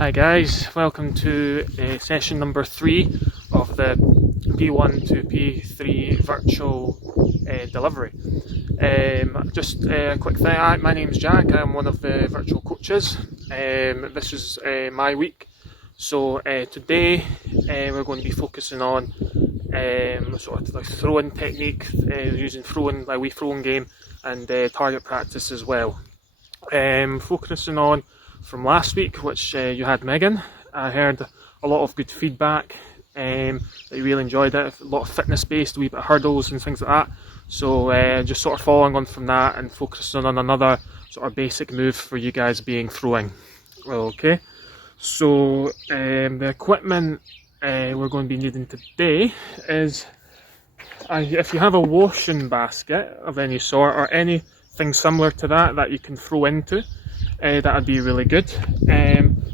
Hi guys, welcome to session number 3 of the P1 to P3 virtual delivery. Just a quick thing, my name's Jack, I'm one of the virtual coaches. This is my week, so today we're going to be focusing on sort of like throwing technique, using throwing, like wee throwing game, and target practice as well. Focusing on from last week, which you had Megan. I heard a lot of good feedback, that you really enjoyed it, a lot of fitness based, a wee bit of hurdles and things like that. So just sort of following on from that and focusing on another sort of basic move for you guys being throwing. Okay, so the equipment we're going to be needing today is, if you have a washing basket of any sort or anything similar to that you can throw into, that would be really good.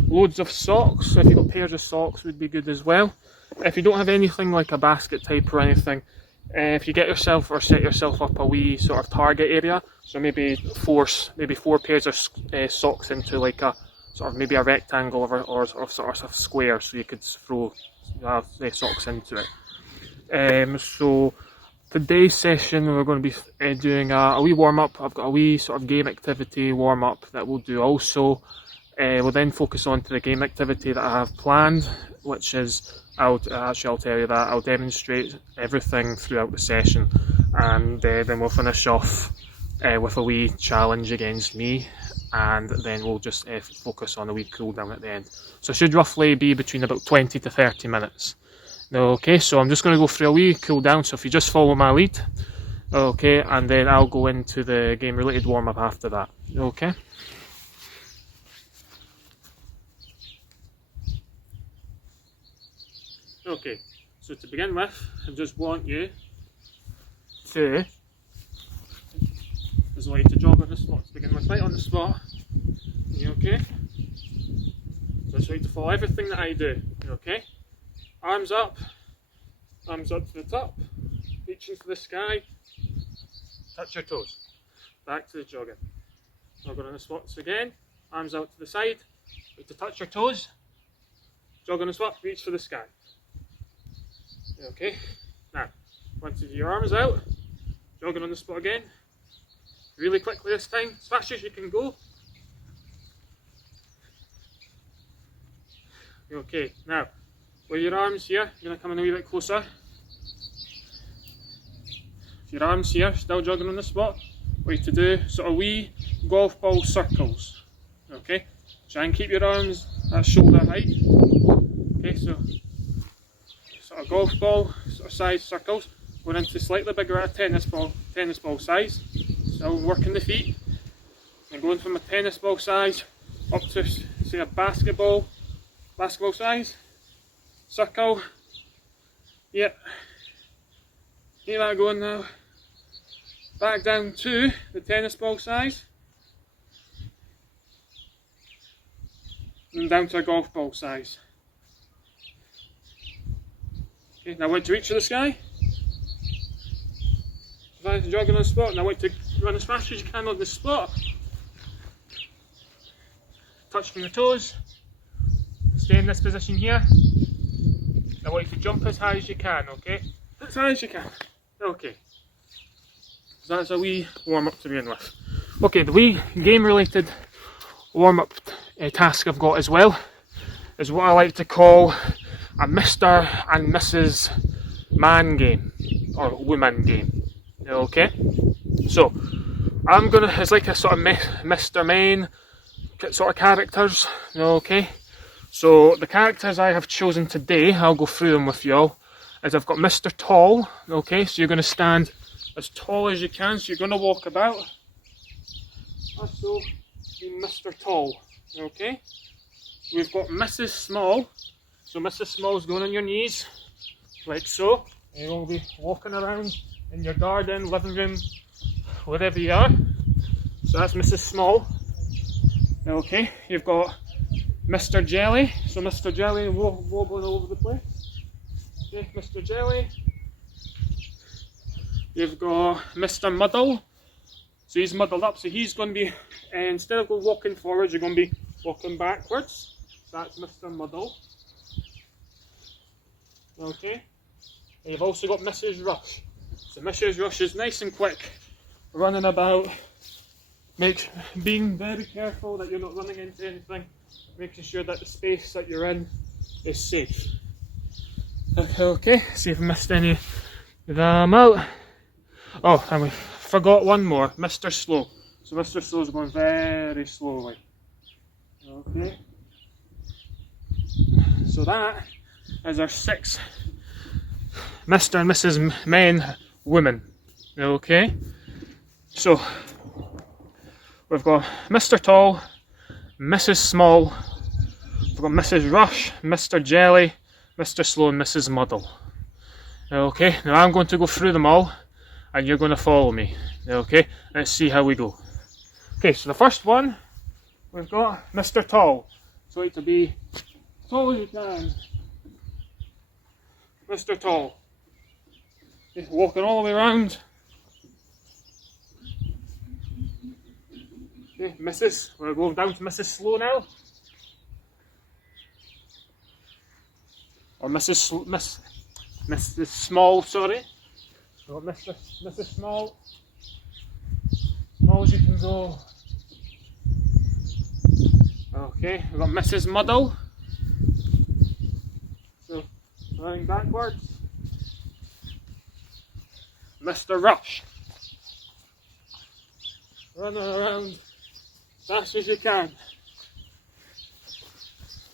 Loads of socks, so if you've got pairs of socks would be good as well. If you don't have anything like a basket type or anything, if you get yourself or set yourself up a wee sort of target area, so maybe four pairs of socks into like a sort of maybe a rectangle or sort of square, so you could throw socks into it. So today's session we're going to be doing a wee warm-up. I've got a wee sort of game activity warm-up that we'll do also. We'll then focus on to the game activity that I have planned, which is, I'll tell you that, I'll demonstrate everything throughout the session, and then we'll finish off with a wee challenge against me, and then we'll just focus on a wee cool down at the end. So it should roughly be between about 20 to 30 minutes. Okay, so I'm just going to go through a wee cool down, so if you just follow my lead, okay, and then I'll go into the game related warm up after that, okay? Okay, so to begin with, I just want you to jog on the spot to begin with, right on the spot. You okay? So I just want you to follow everything that I do, okay? Arms up to the top, reaching for the sky, touch your toes, back to the jogging. Now go on the spots again, arms out to the side, to touch your toes, jog on the spot, reach for the sky. Okay, now once you have your arms out, jogging on the spot again, really quickly this time, as fast as you can go. Okay, now with your arms here, you're going to come in a wee bit closer. With your arms here, still jogging on the spot, what you to do, sort of wee golf ball circles. Okay, try and keep your arms at shoulder height. Okay, so sort of golf ball sort of size circles, going into slightly bigger at a tennis ball size. Still working the feet, and going from a tennis ball size up to say a basketball size. Circle, yep, keep that going now, back down to the tennis ball size, and down to a golf ball size. Okay, now I want to reach for the sky, jogging on the spot, now I want to run as fast as you can on the spot, touch from your toes, stay in this position here. I want you to jump as high as you can, okay? As high as you can. Okay. So that's a wee warm-up to begin with. Okay, the wee game-related warm-up task I've got as well is what I like to call a Mr. and Mrs. Man game, or woman game, okay? So, I'm gonna, it's like a sort of Mr. Men sort of characters, okay? So the characters I have chosen today, I'll go through them with you all, is I've got Mr. Tall, okay, so you're going to stand as tall as you can, so you're going to walk about, so Mr. Tall, okay. We've got Mrs. Small, so Mrs. Small is going on your knees, like so, and you'll be walking around in your garden, living room, wherever you are, so that's Mrs. Small, okay. You've got Mr. Jelly, so Mr. Jelly wobbling all over the place. Okay, Mr. Jelly. You've got Mr. Muddle, so he's muddled up, so he's going to be, instead of walking forwards, you're going to be walking backwards. So That's Mr. Muddle. Okay. And you've also got Mrs. Rush. So Mrs. Rush is nice and quick, running about, being very careful that you're not running into anything, making sure that the space that you're in is safe. Okay, see if I missed any of them out. Oh, and we forgot one more, Mr. Slow. So Mr. Slow is going very slowly. Okay. So that is our 6 Mr. and Mrs. Men, women. Okay. So we've got Mr. Tall, Mrs. Small, we've got Mrs. Rush, Mr. Jelly, Mr. Slow and Mrs. Muddle. Okay, now I'm going to go through them all and you're going to follow me. Okay, let's see how we go. Okay, so the first one, we've got Mr. Tall. So you to be tall as you can. Mr. Tall. Okay, walking all the way around. Okay, Mrs. We're going down to Mrs. Slow now. Or Mrs. Small, sorry. So Mrs. Small. Small as you can go. Okay, we've got Mrs. Muddle. So, running backwards. Mr. Rush. Running around as fast as you can.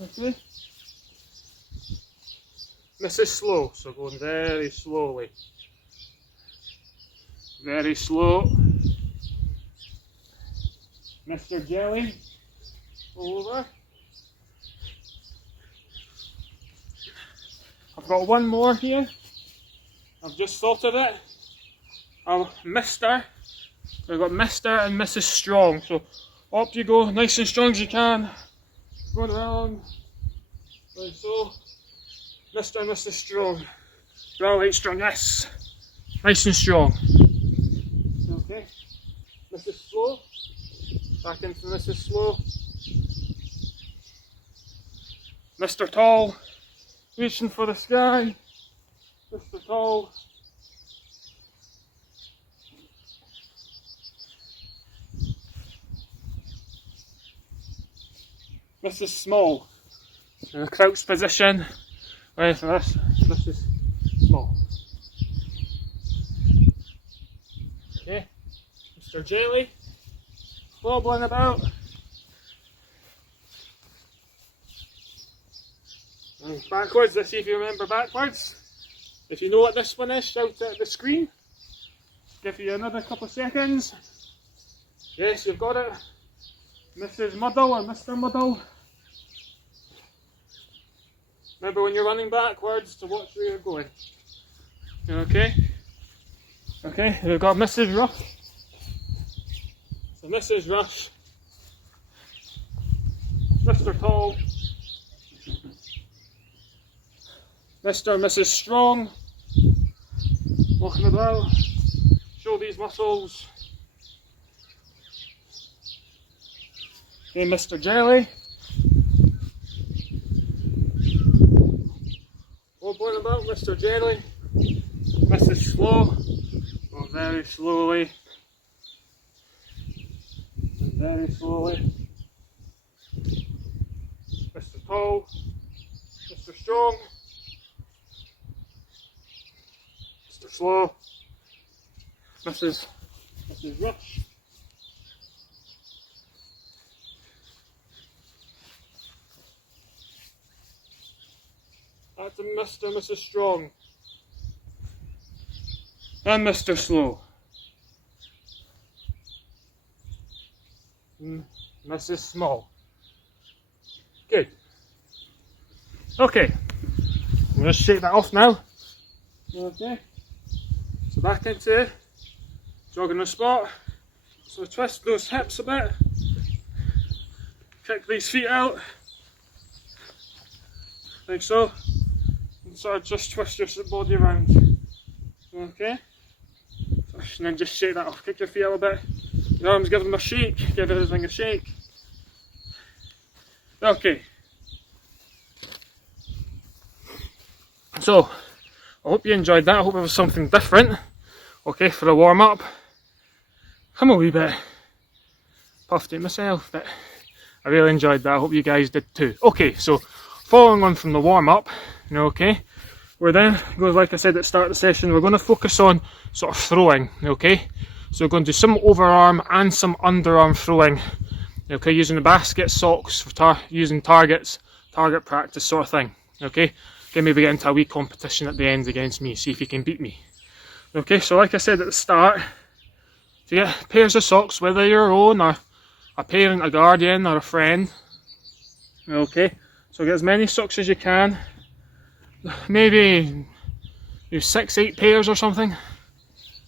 Okay. Mrs. Slow, so going very slowly. Very slow. Mr. Jelly, over. I've got one more here. I've just thought of it. Mr. We've got Mr. and Mrs. Strong. So up you go, nice and strong as you can. Going around, like so. Mr. and Mrs. Strong. Right, strong, yes. Nice and strong. Okay. Mrs. Slow. Back into Mrs. Slow. Mr. Tall. Reaching for the sky. Mr. Tall. Mrs. Small. In a crouched position. Right, so this is Small. Okay, Mr. Jelly, wobbling about. And backwards, let's see if you remember backwards. If you know what this one is, shout it at the screen. Give you another couple of seconds. Yes, you've got it. Mrs. Muddle or Mr. Muddle. Remember when you're running backwards to watch where you're going. Okay? Okay, we've got Mrs. Rush. So Mrs. Rush. Mr. Tall. Mr. and Mrs. Strong. Walking about. Show these muscles. Okay, Mr. Jelly. Wobbling about, Mr. Jelly. Mrs. Slow. Go very slowly. Very slowly. Mr. Tall. Mr. Strong. Mr. Slow. Mrs. Rush. That's a Mr. and Mrs. Strong. And Mr. Slow. Mrs. Small. Good. Okay. I'm going to shake that off now. Okay. So back into jogging the spot. So twist those hips a bit. Kick these feet out. Like so. And sort of just twist your body around. Okay. And then just shake that off. Kick your feet out a bit. Your arms, give them a shake. Give everything a shake. Okay. So I hope you enjoyed that. I hope it was something different. Okay, for a warm up. I'm a wee bit puffed at myself, but I really enjoyed that. I hope you guys did too. Okay, so following on from the warm up, okay, we're then going, like I said at the start of the session, we're going to focus on sort of throwing. Okay, so we're going to do some overarm and some underarm throwing. Okay, using the basket, socks for using targets, target practice sort of thing. Okay, maybe get into a wee competition at the end against me, see if you can beat me. Okay, so like I said at the start, to get pairs of socks, whether your own or a parent, a guardian or a friend. Okay, so get as many socks as you can. Maybe 6-8 pairs or something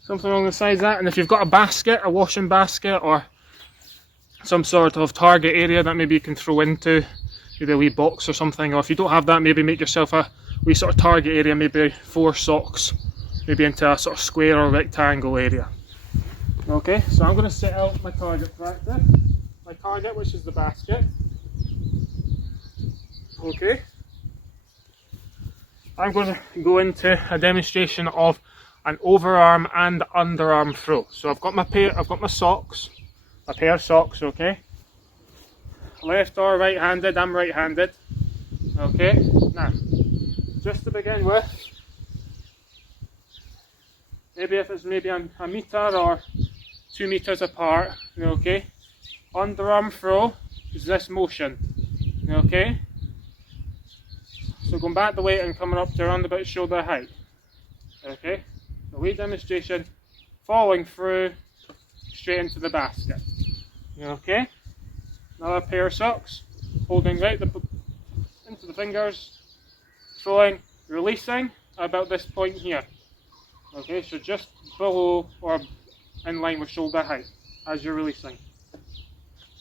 along the sides of that. And if you've got a basket, a washing basket, or some sort of target area that maybe you can throw into, maybe a wee box or something, or if you don't have that, maybe make yourself a wee sort of target area, maybe 4 socks, maybe into a sort of square or rectangle area. Okay, so I'm going to set out my target practice, my target, which is the basket. Okay, I'm going to go into a demonstration of an overarm and underarm throw. So I've got my socks, a pair of socks, okay? Left or right-handed, I'm right-handed. Okay, now, just to begin with, maybe if it's maybe a metre or 2 metres apart, okay? Underarm throw is this motion, okay? So going back the weight and coming up to around about shoulder height, okay? The weight demonstration, falling through, straight into the basket, okay? Another pair of socks, holding right into the fingers, throwing, releasing about this point here. Okay, so just below or in line with shoulder height as you're releasing,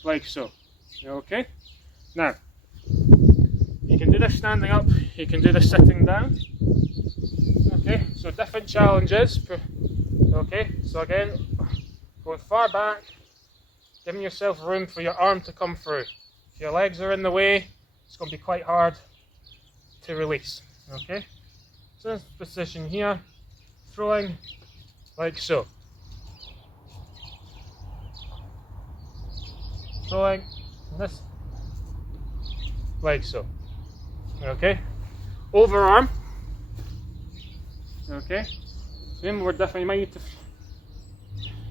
like so. Okay, now you can do this standing up, you can do this sitting down. Okay, so different challenges. Okay, so again, going far back, giving yourself room for your arm to come through. If your legs are in the way, it's going to be quite hard to release. Okay, so this position here, throwing like so. Throwing this like so. Okay, overarm. Okay, then we're definitely might need to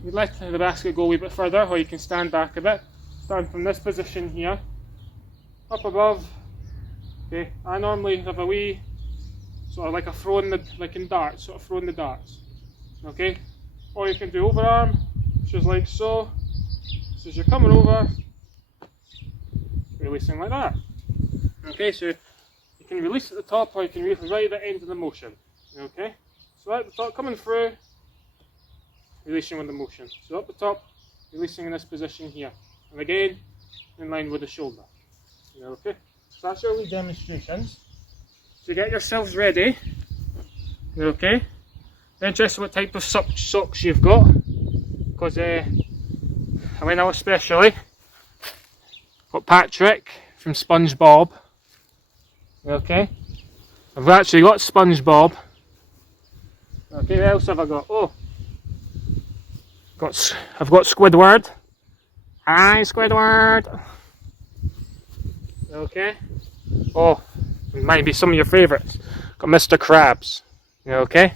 let the basket go a wee bit further, or you can stand back a bit. Starting from this position here, up above. Okay, I normally have a wee sort of like a throw in the, like in darts, sort of throwing the darts. Okay, or you can do overarm, which is like so. So as you're coming over, releasing like that. Okay, so you can release at the top, or you can release right at the end of the motion. Okay, so at the top, coming through, releasing with the motion. So up the top, releasing in this position here, and again in line with the shoulder. Okay, so that's your wee demonstrations. So get yourselves ready. Okay, interested what type of socks you've got, because I know especially got Patrick from SpongeBob. Okay, I've actually got SpongeBob. Okay, what else have I got? Oh, I've got Squidward. Hi, Squidward. Okay. Oh, it might be some of your favourites. Got Mr. Krabs. Okay.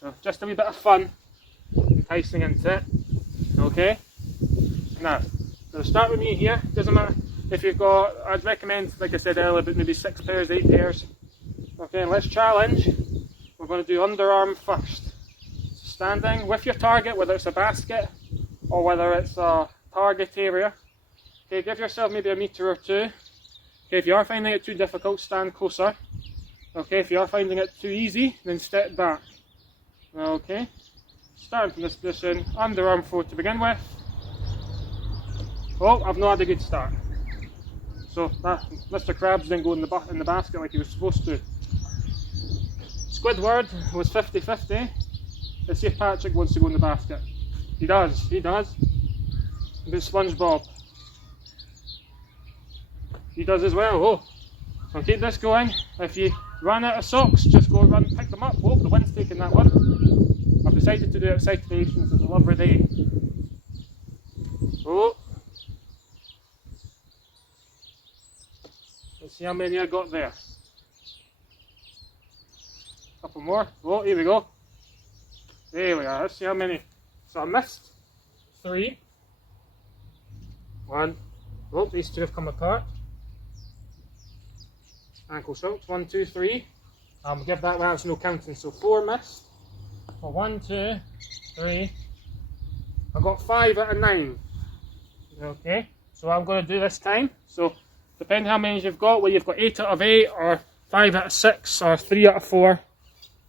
So just a wee bit of fun, enticing into it. Okay. Now, so start with me here. Doesn't matter if you've got. I'd recommend, like I said earlier, but maybe 6 pairs, 8 pairs. Okay, and let's challenge. We're going to do underarm first. Standing with your target, whether it's a basket or whether it's a target area. Okay, give yourself maybe a metre or 2. Okay, if you are finding it too difficult, stand closer. Okay, if you are finding it too easy, then step back. Okay, starting from this position, underarm throw to begin with. Oh, I've not had a good start. So that Mr. Krabs didn't go in the basket like he was supposed to. Squidward was 50-50. Let's see if Patrick wants to go in the basket. He does. About SpongeBob. He does as well. Oh, So keep this going. If you run out of socks, just go run, pick them up. Oh, the wind's taking that one. I've decided to do it outside today since it's a lovely day. Oh. Let's see how many I got there. Couple more. Oh, here we go. There we are. Let's see how many. So I missed 3. 1. Oh, these 2 have come apart. Ankle socks. 1, 2, 3. I'll give that one, it's no counting. So 4 missed. So 1, 2, 3. I got 5 out of 9. Okay. So I'm going to do this time. So depending how many you've got, whether you've got 8 out of 8 or 5 out of 6 or 3 out of 4.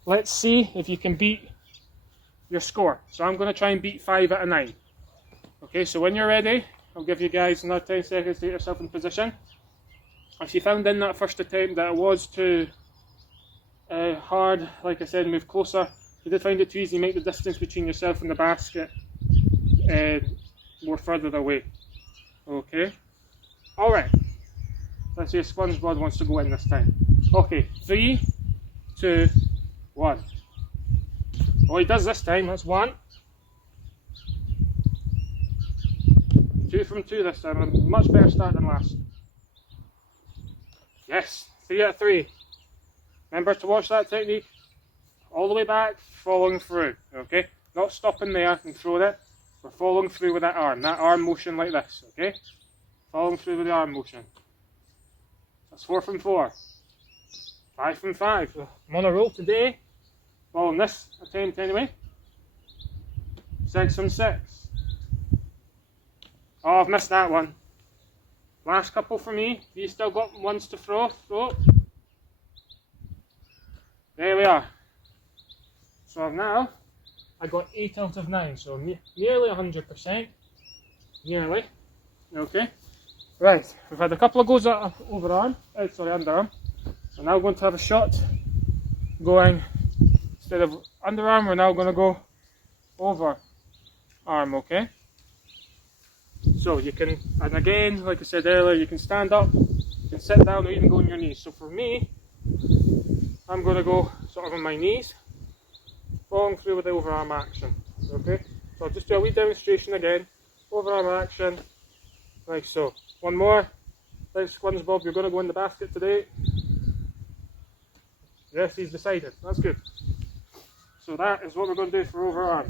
Let's see if you can beat your score. So I'm going to try and beat 5 out of 9. Okay, so when you're ready, I'll give you guys another 10 seconds to get yourself in position. If you found in that first attempt that it was too hard, like I said, move closer. If you did find it too easy, make the distance between yourself and the basket more further away. Okay. Alright. Let's see if SpongeBob wants to go in this time. Okay, 3, 2, 1. Oh, he does this time. That's 1. 2 from 2 this time. A much better start than last. Yes, 3 out of 3. Remember to watch that technique. All the way back, following through. Okay? Not stopping there and throwing it. We're following through with that arm motion like this. Okay? Following through with the arm motion. That's 4 from 4. 5 from 5. I'm on a roll today. Following this attempt anyway. 6 from 6. Oh, I've missed that one. Last couple for me. You still got ones to throw? Throw. There we are. So now, I got 8 out of 9. So nearly 100%. Nearly. Okay. Right. We've had a couple of goes at overarm. Underarm. So now we're going to have a shot going, instead of underarm, we're now going to go over arm, okay? So you can, and again, like I said earlier, you can stand up, you can sit down, or even go on your knees. So for me, I'm going to go sort of on my knees, following through with the overarm action, okay? So I'll just do a wee demonstration again, overarm action, like so. One more, like SpongeBob, you're going to go in the basket today. Yes, he's decided. That's good. So that is what we're going to do for overarm.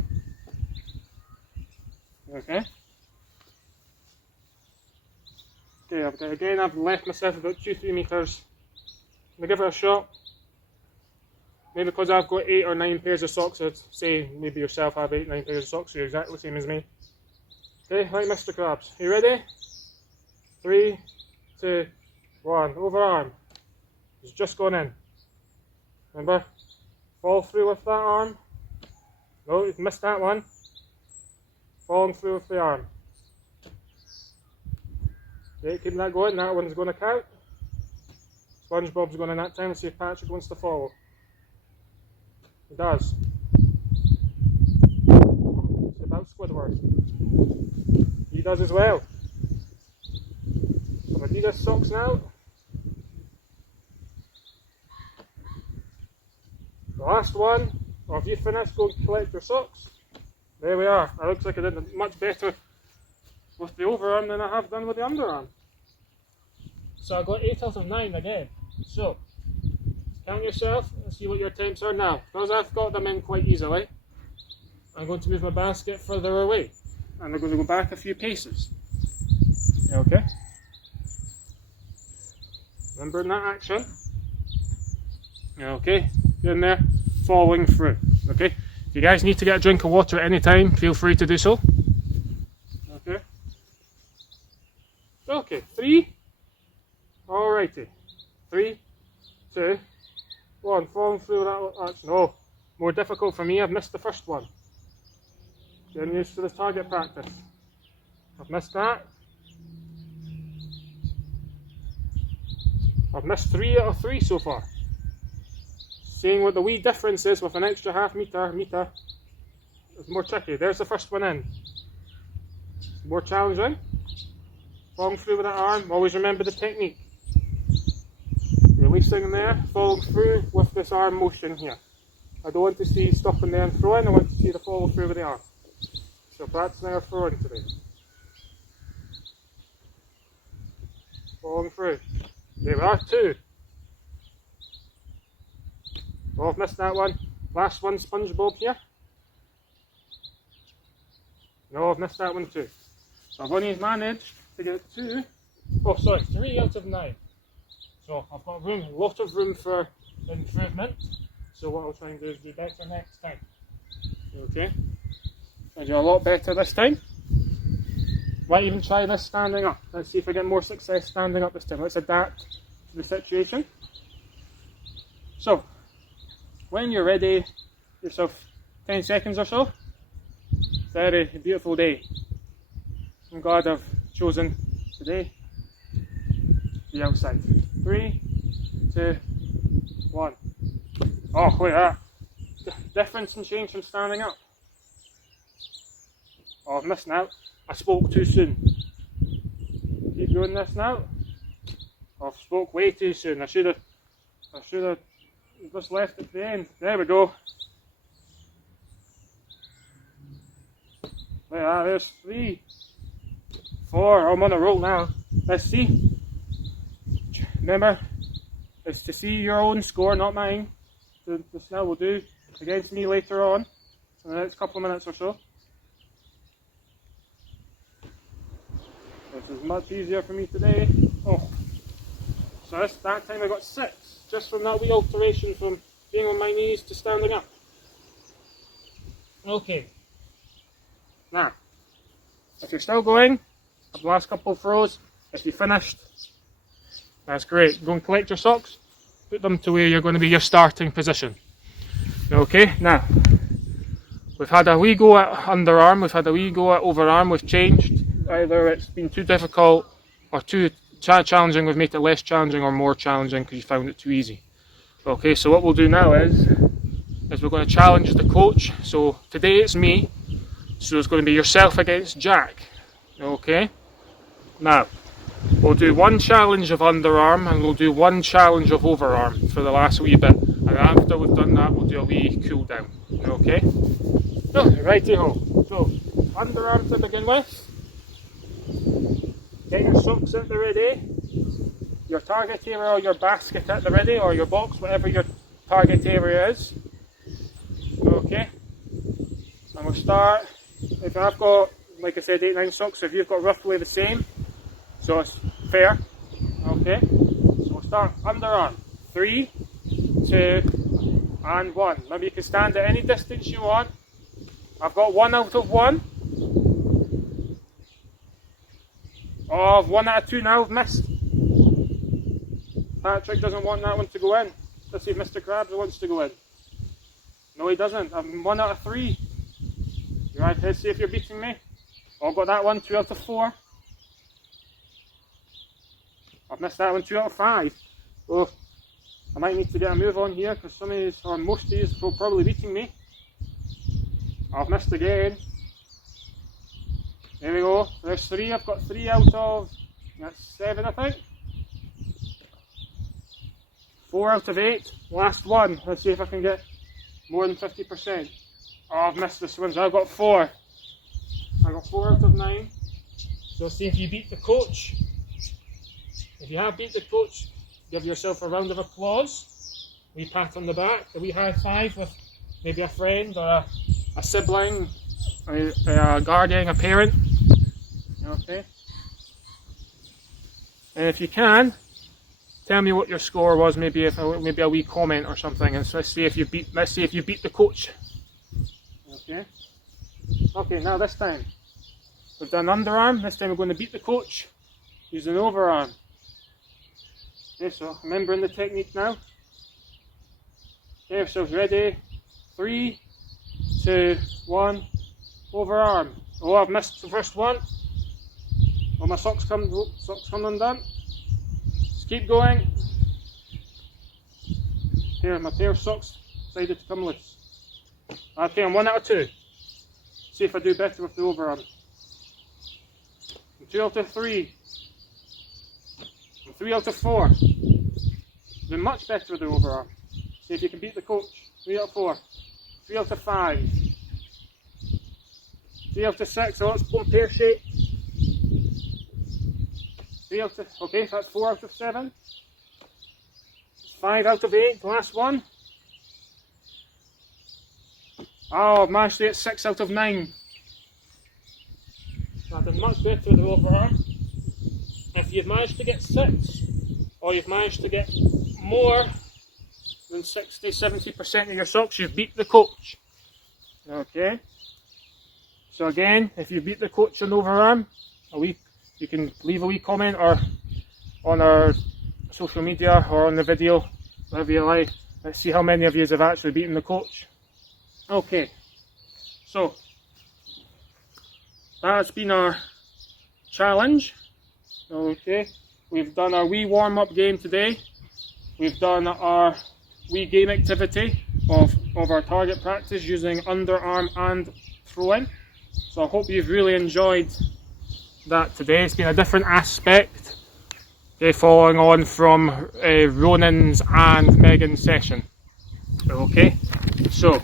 Okay. Okay, again, I've left myself about 2-3 meters. I'm going to give it a shot. Maybe because I've got 8 or 9 pairs of socks, I'd say maybe yourself have 8 or 9 pairs of socks, so you're exactly the same as me. Okay, like Mr. Krabs. Are you ready? 3, 2, 1. Overarm. It's just gone in. Remember, fall through with that arm. No, you've missed that one. Falling through with the arm. Okay, keep that going. That one's going to count. SpongeBob's going in that time. Let's see if Patrick wants to follow. He does. It's about Squidward. He does as well. Some Adidas socks now. The last one, or if you finish, go and collect your socks. There we are. It looks like I did much better with the overarm than I have done with the underarm. So I got 8 out of 9 again. So, count yourself and see what your attempts are now. Because I've got them in quite easily, I'm going to move my basket further away. And I'm going to go back a few paces. Okay? Remember in that action? Okay, get in there, following through. Okay, if you guys need to get a drink of water at any time, feel free to do so. Okay. Okay, 3. Alrighty. 3, 2, 1. Following through that action. Oh, more difficult for me. I've missed the first one. Getting used to the target practice. I've missed that. I've missed 3 out of 3 so far. Seeing what the wee difference is with an extra half meter, it's more tricky. There's the first one in. More challenging. Falling through with that arm. Always remember the technique. releasing there, following through with this arm motion here. I don't want to see stopping there and throwing, I want to see the follow through with the arm. So practicing our throwing today. Following through. There we are, 2. Oh, I've missed that one. Last one, SpongeBob here. No, I've missed that one too. So I've only managed to get 3 out of 9. So I've got room, a lot of room for improvement. So what I'll try and do is do better next time. Okay? I'll do a lot better this time. Might even try this standing up. Let's see if I get more success standing up this time. Let's adapt to the situation. So, when you're ready, yourself 10 seconds or so. Very beautiful day. I'm glad I've chosen today to be outside. 3, 2, 1. Oh, look at that. Difference and change from standing up. Oh, I've missed now. I spoke too soon. Keep doing this now. Oh, I've spoke way too soon. I should have just left at the end. There we go. There, there's 3, 4. I'm on a roll now. Let's see. Remember, it's to see your own score, not mine. This now will do against me later on, in the next couple of minutes or so. This is much easier for me today. Oh, so that time I got 6, just from that wee alteration from being on my knees to standing up. Okay. Now, if you're still going, the last couple of throws, if you finished, that's great. Go and collect your socks, put them to where you're going to be your starting position. Okay, now, we've had a wee go at underarm, we've had a wee go at overarm, we've changed. Either it's been too difficult or too challenging, we've made it less challenging, or more challenging because you found it too easy. Okay, so what we'll do now is we're going to challenge the coach. So today it's me, so it's going to be yourself against Jack. Okay, now we'll do 1 challenge of underarm and we'll do 1 challenge of overarm for the last wee bit, and after we've done that we'll do a wee cool down. Okay, so righty-ho. So underarm to begin with. Get your socks at the ready, your target area or your basket at the ready, or your box, whatever your target area is. Okay, and we'll start. If I've got, like I said, 8, 9 socks, if you've got roughly the same, so it's fair. Okay, so we'll start underarm. 3, 2, and 1. Maybe you can stand at any distance you want. I've got 1 out of 1. Oh, I've 1 out of 2 now, I've missed. Patrick doesn't want that one to go in. Let's see if Mr. Krabs wants to go in. No, he doesn't. I'm 1 out of 3. You're right, let's see if you're beating me. Oh, I've got that one, 2 out of 4. I've missed that one, 2 out of 5. Oh, I might need to get a move on here because some of these, or most of these, will probably beating me. I've missed again. There we go. There's 3. I've got 3 out of, that's 7, I think. 4 out of 8. Last one. Let's see if I can get more than 50%. Oh, I've missed this one. So I've got 4. I got 4 out of 9. So see if you beat the coach. If you have beat the coach, give yourself a round of applause. A wee pat on the back. A wee high five with maybe a friend or a sibling, a guardian, a parent. Okay. And if you can, tell me what your score was. Maybe a wee comment or something. And so let's see if you beat the coach. Okay. Okay. Now this time we've done underarm. This time we're going to beat the coach using overarm. Okay. So remembering the technique now. Okay. So ready. 3, 2, 1. Overarm. Oh, I've missed the first one. Oh, my socks come undone. Just keep going. Here, my pair of socks decided to come loose. Okay, I'm 1 out of 2. See if I do better with the overarm. I'm 2 out of 3. I'm 3 out of 4. Doing much better with the overarm. See if you can beat the coach. 3 out of 4. 3 out of 5. 3 out of 6. Oh, it's going pear shape. 3 out of, okay, that's 4 out of 7. 5 out of 8, the last one. Oh, I've managed to get 6 out of 9. I've done much better with the overarm. If you've managed to get 6, or you've managed to get more than 60-70% of your socks, you've beat the coach. Okay. So again, if you beat the coach on overarm, you can leave a wee comment or on our social media or on the video, whatever you like. Let's see how many of you have actually beaten the coach. Okay. So that's been our challenge. Okay. We've done our wee warm-up game today. We've done our wee game activity of our target practice using underarm and throwing. So I hope you've really enjoyed that today. It's been a different aspect, okay, following on from Ronan's and Megan's session. Okay, so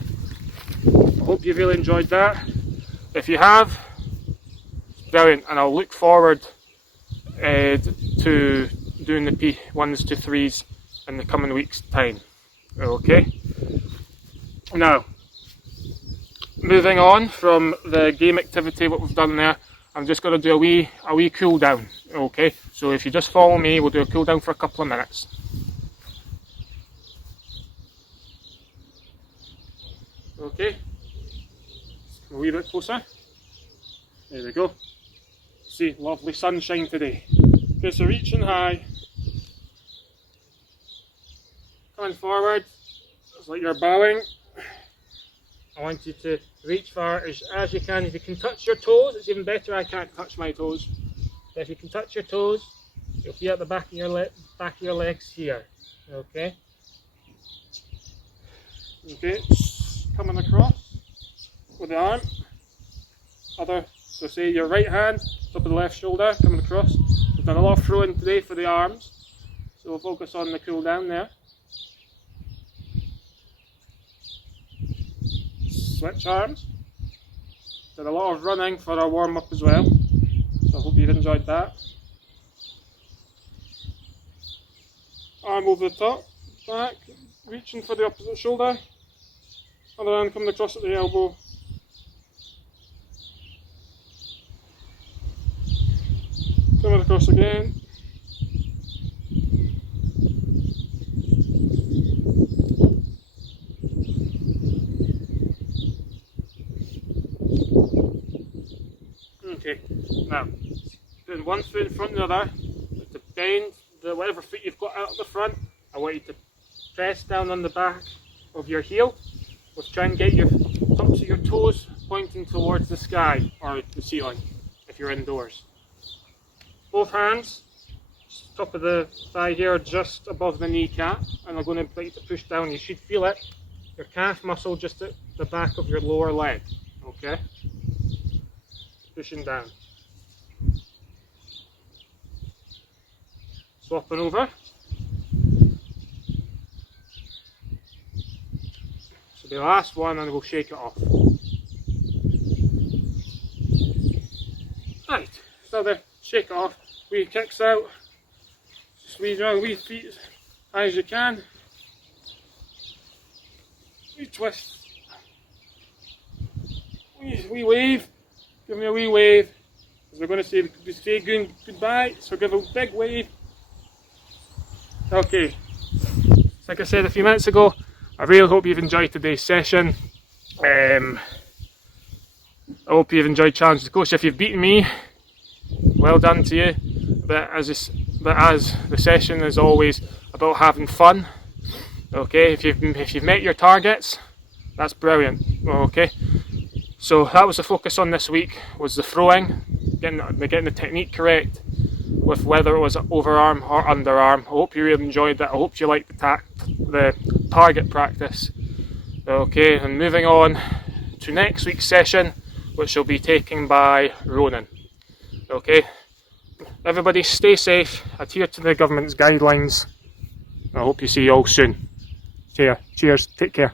I hope you've really enjoyed that. If you have, it's brilliant, and I'll look forward to doing the P1s to 3s in the coming week's time. Okay, now moving on from the game activity, what we've done there, I'm just going to do a wee cool down. Okay, so if you just follow me, we'll do a cool down for a couple of minutes. Okay, a wee bit closer. There we go. See, lovely sunshine today. Okay, so reaching high, coming forward, it's like you're bowing. I want you to reach far as you can. If you can touch your toes, it's even better. I can't touch my toes. But if you can touch your toes, you'll feel at the back of your legs here. Okay. Okay. Coming across with the arm. So say your right hand, top of the left shoulder, coming across. We've done a lot of throwing today for the arms, so we'll focus on the cool down there. Switch arms. Did a lot of running for our warm up as well, so I hope you've enjoyed that. Arm over the top, back, reaching for the opposite shoulder. Other hand coming across at the elbow. Coming across again. Okay, now putting one foot in front of the other, to bend whatever foot you've got out of the front. I want you to press down on the back of your heel. Let's try and get your tops of your toes pointing towards the sky or the ceiling if you're indoors. Both hands, top of the thigh here, just above the kneecap, and I'm going to invite you to push down. You should feel it, your calf muscle just at the back of your lower leg. Okay? Pushing down. Swapping over. So the last one, and we'll shake it off. Right, so there, shake it off. Wee kicks out. Squeeze around, wee feet as high as you can. Wee twist. Wee wave. Give me a wee wave. As we're going to say goodbye, so give a big wave. Okay. Like I said a few minutes ago, I really hope you've enjoyed today's session. I hope you've enjoyed Challenge the Coach. If you've beaten me, well done to you. But as the session is always about having fun. Okay, if you've met your targets, that's brilliant. Okay. So that was the focus on this week, was the throwing, getting the technique correct, with whether it was overarm or underarm. I hope you really enjoyed that. I hope you liked the target practice. Okay, and moving on to next week's session, which will be taken by Ronan. Okay, everybody stay safe, adhere to the government's guidelines, I hope you see you all soon. Cheers, take care.